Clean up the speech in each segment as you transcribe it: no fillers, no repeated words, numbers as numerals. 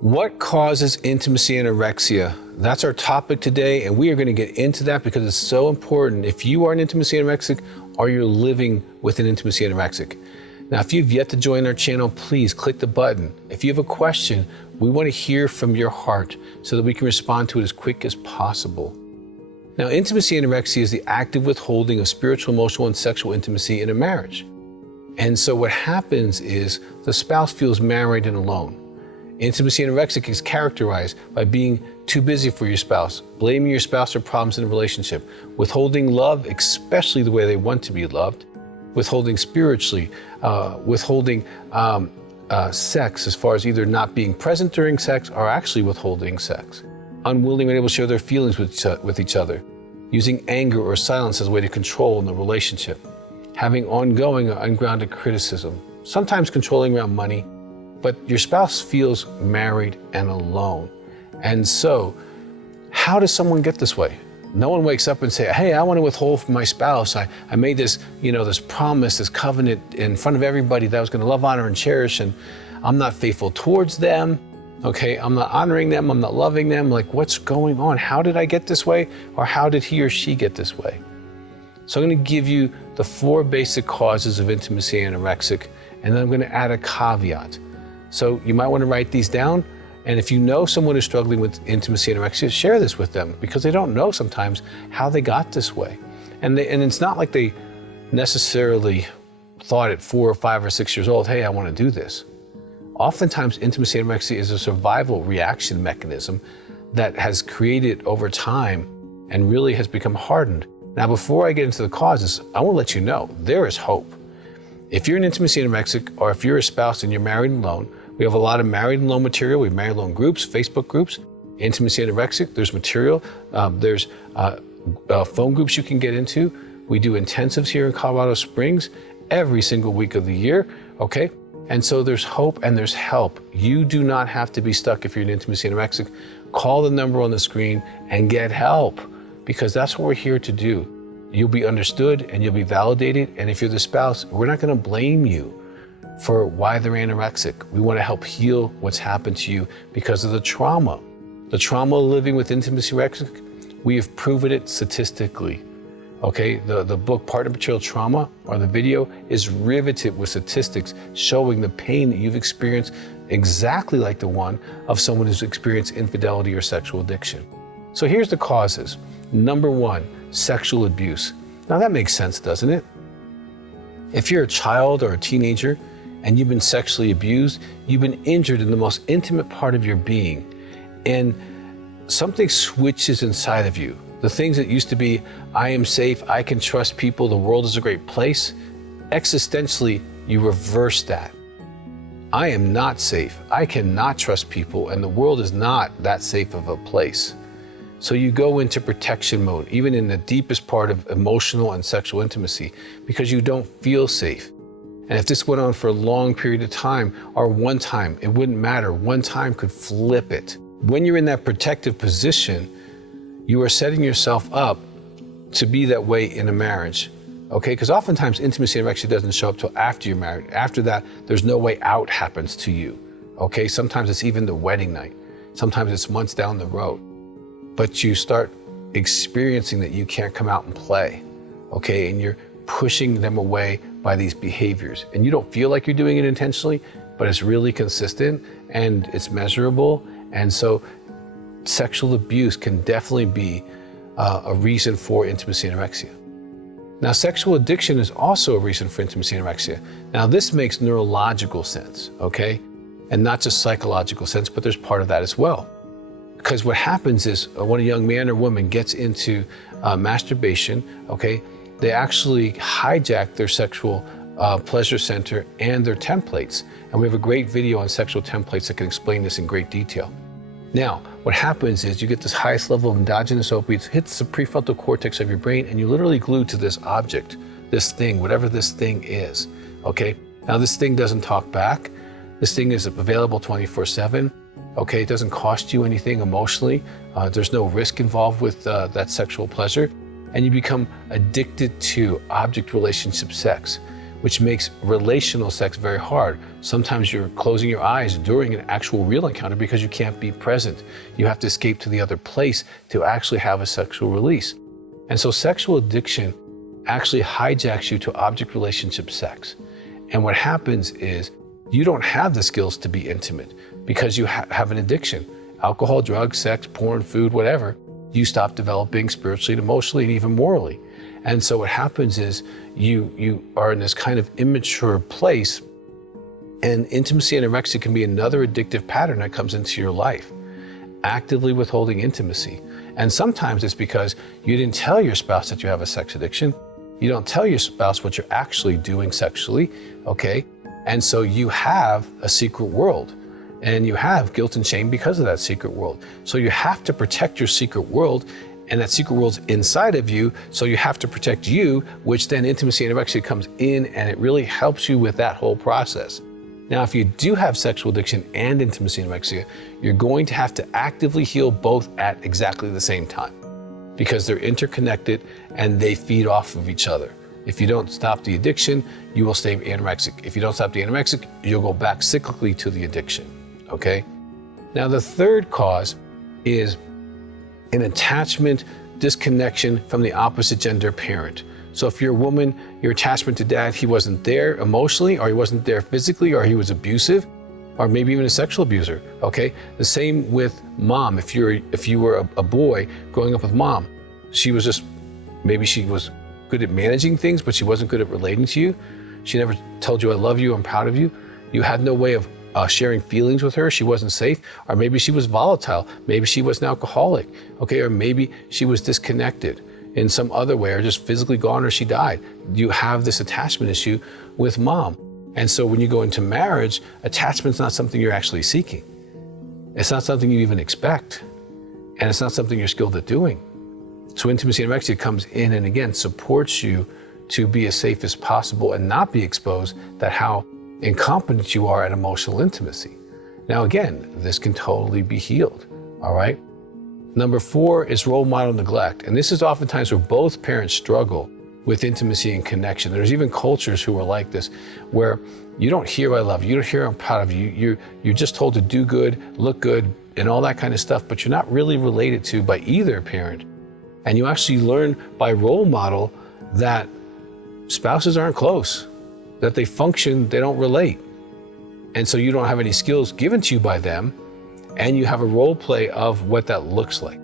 What causes intimacy anorexia? That's our topic today, and we are going to get into that because it's so important. If you are an intimacy anorexic or you're living with an intimacy anorexic. Now, if you've yet to join our channel, please click the button. If you have a question, we want to hear from your heart so that we can respond to it as quick as possible. Now, intimacy anorexia is the active withholding of spiritual, emotional, and sexual intimacy in a marriage. And so what happens is the spouse feels married and alone. Intimacy anorexic is characterized by being too busy for your spouse, blaming your spouse for problems in a relationship, withholding love, especially the way they want to be loved, withholding spiritually, withholding sex as far as either not being present during sex or actually withholding sex, unwilling and able to share their feelings with each other, using anger or silence as a way to control in the relationship, having ongoing or ungrounded criticism, sometimes controlling around money, but your spouse feels married and alone. And so, how does someone get this way? No one wakes up and say, hey, I want to withhold from my spouse. I made this, this promise, this covenant in front of everybody that I was going to love, honor, and cherish, and I'm not faithful towards them. Okay, I'm not honoring them, I'm not loving them. Like, what's going on? How did I get this way? Or how did he or she get this way? So I'm going to give you the 4 basic causes of intimacy anorexic, and then I'm going to add a caveat. So you might want to write these down. And if you know someone who's struggling with intimacy anorexia, share this with them because they don't know sometimes how they got this way. And it's not like they necessarily thought at 4 or 5 or 6 years old, hey, I want to do this. Oftentimes, intimacy anorexia is a survival reaction mechanism that has created over time and really has become hardened. Now, before I get into the causes, I want to let you know there is hope. If you're an intimacy anorexic or if you're a spouse and you're married and alone, we have a lot of married and alone material. We have married and alone groups, Facebook groups, intimacy anorexic, there's material. There's phone groups you can get into. We do intensives here in Colorado Springs every single week of the year, okay? And so there's hope and there's help. You do not have to be stuck if you're an intimacy anorexic. Call the number on the screen and get help because that's what we're here to do. You'll be understood and you'll be validated. And if you're the spouse, we're not going to blame you for why they're anorexic. We want to help heal what's happened to you because of the trauma. The trauma of living with intimacy anorexic, we have proven it statistically. Okay, the book Partner Betrayal Trauma or the video is riveted with statistics showing the pain that you've experienced exactly like the one of someone who's experienced infidelity or sexual addiction. So here's the causes. Number 1, sexual abuse. Now that makes sense, doesn't it? If you're a child or a teenager and you've been sexually abused, you've been injured in the most intimate part of your being, and something switches inside of you. The things that used to be, I am safe, I can trust people, the world is a great place, existentially, you reverse that. I am not safe, I cannot trust people, and the world is not that safe of a place. So you go into protection mode, even in the deepest part of emotional and sexual intimacy, because you don't feel safe. And if this went on for a long period of time, or one time, it wouldn't matter. One time could flip it. When you're in that protective position, you are setting yourself up to be that way in a marriage, okay? Because oftentimes intimacy anorexia doesn't show up till after you're married. After that, there's no way out happens to you, okay? Sometimes it's even the wedding night. Sometimes it's months down the road. But you start experiencing that you can't come out and play, okay? And you're pushing them away by these behaviors. And you don't feel like you're doing it intentionally, but it's really consistent and it's measurable. And so sexual abuse can definitely be a reason for intimacy anorexia. Now, sexual addiction is also a reason for intimacy anorexia. Now, this makes neurological sense, okay? And not just psychological sense, but there's part of that as well. Because what happens is when a young man or woman gets into masturbation, okay, they actually hijack their sexual pleasure center and their templates. And we have a great video on sexual templates that can explain this in great detail. Now, what happens is you get this highest level of endogenous opiates, hits the prefrontal cortex of your brain, and you're literally glued to this object, this thing, whatever this thing is, okay? Now, this thing doesn't talk back. This thing is available 24/7, okay? It doesn't cost you anything emotionally. There's no risk involved with that sexual pleasure, and you become addicted to object relationship sex. which makes relational sex very hard. Sometimes you're closing your eyes during an actual real encounter because you can't be present. You have to escape to the other place to actually have a sexual release. And so sexual addiction actually hijacks you to object relationship sex. And what happens is you don't have the skills to be intimate because you have an addiction. Alcohol, drugs, sex, porn, food, whatever. You stop developing spiritually and emotionally and even morally. And so what happens is you are in this kind of immature place, and intimacy anorexia can be another addictive pattern that comes into your life, actively withholding intimacy. And sometimes it's because you didn't tell your spouse that you have a sex addiction. You don't tell your spouse what you're actually doing sexually, okay? And so you have a secret world, and you have guilt and shame because of that secret world. So you have to protect your secret world, and that secret world's inside of you, so you have to protect you, which then intimacy anorexia comes in, and it really helps you with that whole process. Now, if you do have sexual addiction and intimacy anorexia, you're going to have to actively heal both at exactly the same time because they're interconnected and they feed off of each other. If you don't stop the addiction, you will stay anorexic. If you don't stop the anorexic, you'll go back cyclically to the addiction, okay? Now, the third cause is an attachment disconnection from the opposite gender parent. So if you're a woman, your attachment to dad, he wasn't there emotionally, or he wasn't there physically, or he was abusive, or maybe even a sexual abuser, okay? The same with mom. If you were a boy growing up with mom, maybe she was good at managing things, but she wasn't good at relating to you. She never told you, I love you, I'm proud of you. You had no way of sharing feelings with her. She wasn't safe, or maybe she was volatile. Maybe she was an alcoholic, okay? Or maybe she was disconnected in some other way, or just physically gone, or she died. You have this attachment issue with mom. And so when you go into marriage, attachment's not something you're actually seeking. It's not something you even expect. And it's not something you're skilled at doing. So intimacy anorexia comes in and again supports you to be as safe as possible and not be exposed that how incompetent you are at emotional intimacy. Now again, this can totally be healed, all right? Number 4 is role model neglect. And this is oftentimes where both parents struggle with intimacy and connection. There's even cultures who are like this, where you don't hear I love you, you don't hear I'm proud of you, you're just told to do good, look good, and all that kind of stuff, but you're not really related to by either parent. And you actually learn by role model that spouses aren't close, that they function, they don't relate. And so you don't have any skills given to you by them, and you have a role play of what that looks like.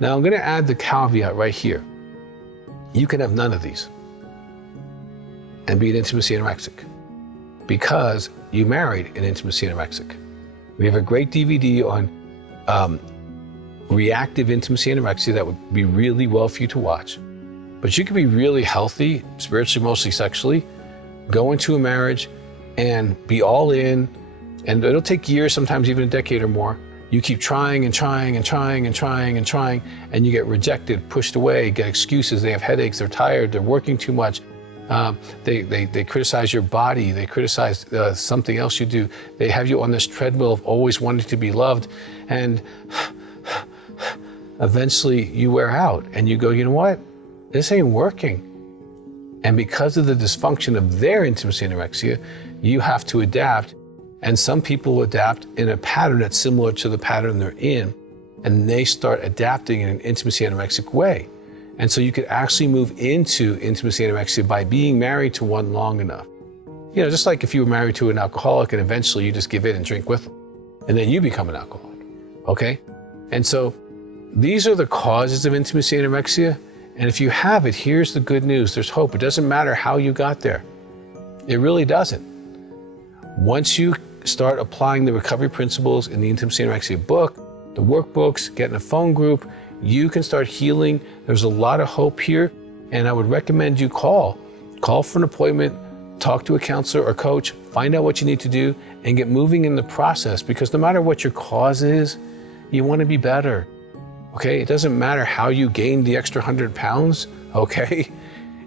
Now I'm gonna add the caveat right here. You can have none of these and be an intimacy anorexic because you married an intimacy anorexic. We have a great DVD on reactive intimacy anorexia that would be really well for you to watch. But you can be really healthy, spiritually, emotionally, sexually, go into a marriage and be all in, and it'll take years, sometimes even a decade or more. You keep trying and trying and trying and trying and trying, and you get rejected, pushed away, get excuses. They have headaches, they're tired, they're working too much. They criticize your body, they criticize something else you do. They have you on this treadmill of always wanting to be loved, and eventually you wear out and you go, you know what? This ain't working. And because of the dysfunction of their intimacy anorexia, you have to adapt. And some people adapt in a pattern that's similar to the pattern they're in, and they start adapting in an intimacy anorexic way. And so you could actually move into intimacy anorexia by being married to one long enough. You know, just like if you were married to an alcoholic and eventually you just give in and drink with them, and then you become an alcoholic, okay? And so these are the causes of intimacy anorexia. And if you have it, here's the good news. There's hope. It doesn't matter how you got there. It really doesn't. Once you start applying the recovery principles in the Intimacy Anorexia book, the workbooks, get in a phone group, you can start healing. There's a lot of hope here. And I would recommend you call for an appointment, talk to a counselor or coach, find out what you need to do, and get moving in the process. Because no matter what your cause is, you want to be better. Okay, it doesn't matter how you gained the extra 100 pounds, okay?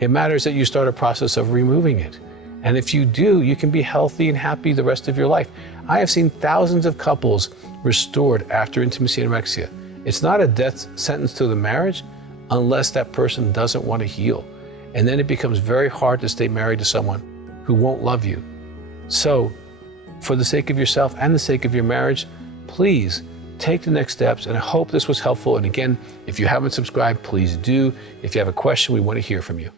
It matters that you start a process of removing it. And if you do, you can be healthy and happy the rest of your life. I have seen thousands of couples restored after intimacy anorexia. It's not a death sentence to the marriage unless that person doesn't want to heal. And then it becomes very hard to stay married to someone who won't love you. So, for the sake of yourself and the sake of your marriage, please take the next steps. And I hope this was helpful. And again, if you haven't subscribed, please do. If you have a question, we want to hear from you.